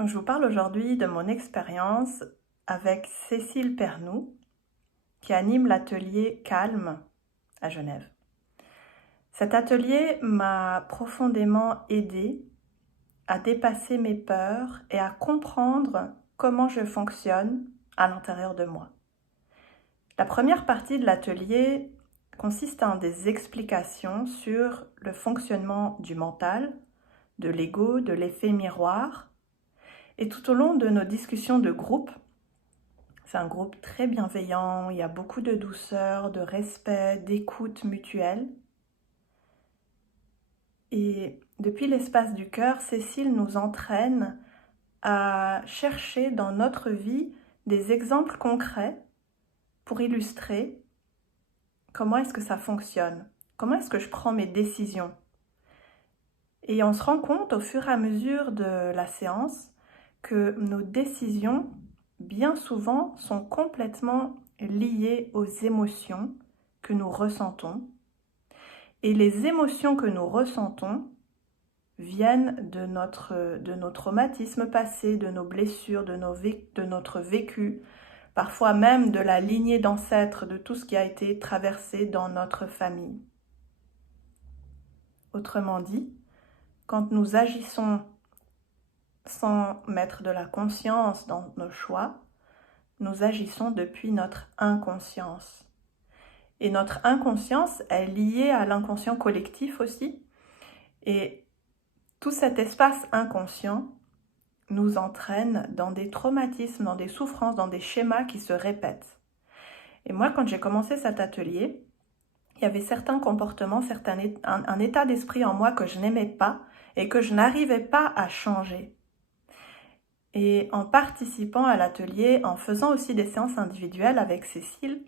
Donc, je vous parle aujourd'hui de mon expérience avec Cécile Pernoud, qui anime l'atelier Calme à Genève. Cet atelier m'a profondément aidée à dépasser mes peurs et à comprendre comment je fonctionne à l'intérieur de moi. La première partie de l'atelier consiste en des explications sur le fonctionnement du mental, de l'ego, de l'effet miroir. Et tout au long de nos discussions de groupe, c'est un groupe très bienveillant, il y a beaucoup de douceur, de respect, d'écoute mutuelle. Et depuis l'espace du cœur, Cécile nous entraîne à chercher dans notre vie des exemples concrets pour illustrer comment est-ce que ça fonctionne, comment est-ce que je prends mes décisions. Et on se rend compte au fur et à mesure de la séance que nos décisions, bien souvent, sont complètement liées aux émotions que nous ressentons. Et les émotions que nous ressentons viennent de nos traumatismes passés, de nos blessures, de notre vécu, parfois même de la lignée d'ancêtres, de tout ce qui a été traversé dans notre famille. Autrement dit, quand nous agissons sans mettre de la conscience dans nos choix, nous agissons depuis notre inconscience. Et notre inconscience est liée à l'inconscient collectif aussi. Et tout cet espace inconscient nous entraîne dans des traumatismes, dans des souffrances, dans des schémas qui se répètent. Et moi, quand j'ai commencé cet atelier, il y avait certains comportements, un état d'esprit en moi que je n'aimais pas et que je n'arrivais pas à changer. Et en participant à l'atelier, en faisant aussi des séances individuelles avec Cécile,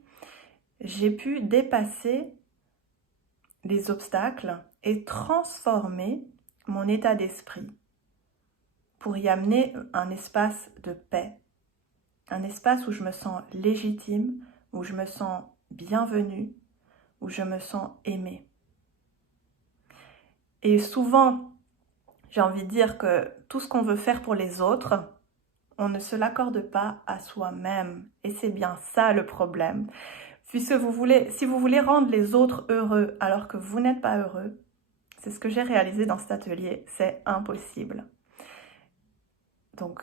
j'ai pu dépasser les obstacles et transformer mon état d'esprit pour y amener un espace de paix, un espace où je me sens légitime, où je me sens bienvenue, où je me sens aimée. Et souvent, j'ai envie de dire que tout ce qu'on veut faire pour les autres, on ne se l'accorde pas à soi-même. Et c'est bien ça le problème. Puisque si vous voulez rendre les autres heureux alors que vous n'êtes pas heureux, c'est ce que j'ai réalisé dans cet atelier, c'est impossible. Donc,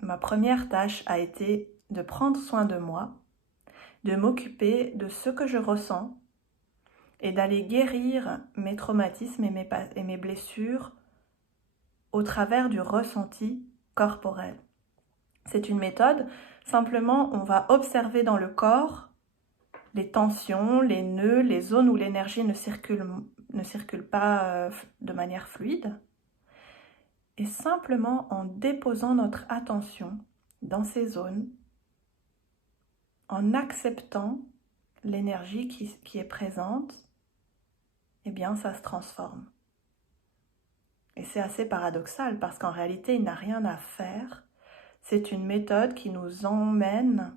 ma première tâche a été de prendre soin de moi, de m'occuper de ce que je ressens et d'aller guérir mes traumatismes et mes blessures au travers du ressenti corporel. C'est une méthode, simplement on va observer dans le corps les tensions, les nœuds, les zones où l'énergie ne circule pas de manière fluide. Et simplement en déposant notre attention dans ces zones, en acceptant l'énergie qui est présente, eh bien ça se transforme. Et c'est assez paradoxal parce qu'en réalité, il n'a rien à faire. C'est une méthode qui nous emmène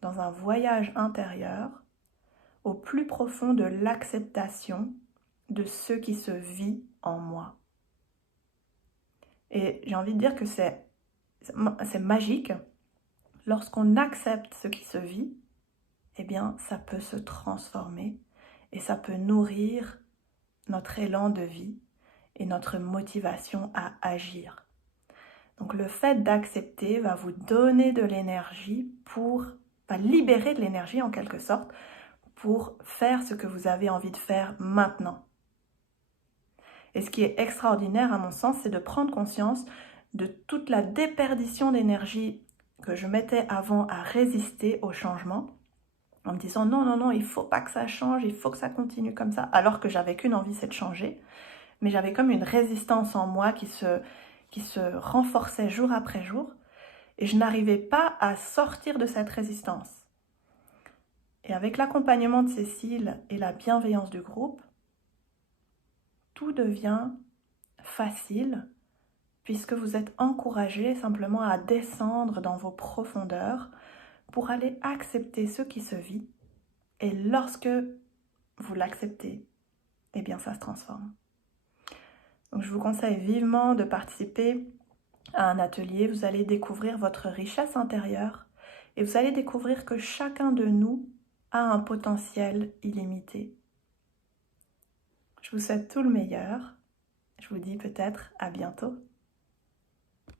dans un voyage intérieur au plus profond de l'acceptation de ce qui se vit en moi. Et j'ai envie de dire que c'est magique. Lorsqu'on accepte ce qui se vit, eh bien, ça peut se transformer et ça peut nourrir notre élan de vie et notre motivation à agir. Donc le fait d'accepter va vous donner de l'énergie va libérer de l'énergie en quelque sorte pour faire ce que vous avez envie de faire maintenant. Et ce qui est extraordinaire à mon sens, c'est de prendre conscience de toute la déperdition d'énergie que je mettais avant à résister au changement, en me disant non, il ne faut pas que ça change, il faut que ça continue comme ça, alors que j'avais qu'une envie, c'est de changer. Mais j'avais comme une résistance en moi qui se renforçait jour après jour, et je n'arrivais pas à sortir de cette résistance. Et avec l'accompagnement de Cécile et la bienveillance du groupe, tout devient facile, puisque vous êtes encouragés simplement à descendre dans vos profondeurs pour aller accepter ce qui se vit. Et lorsque vous l'acceptez, eh bien ça se transforme. Donc je vous conseille vivement de participer à un atelier, vous allez découvrir votre richesse intérieure et vous allez découvrir que chacun de nous a un potentiel illimité. Je vous souhaite tout le meilleur. Je vous dis peut-être à bientôt.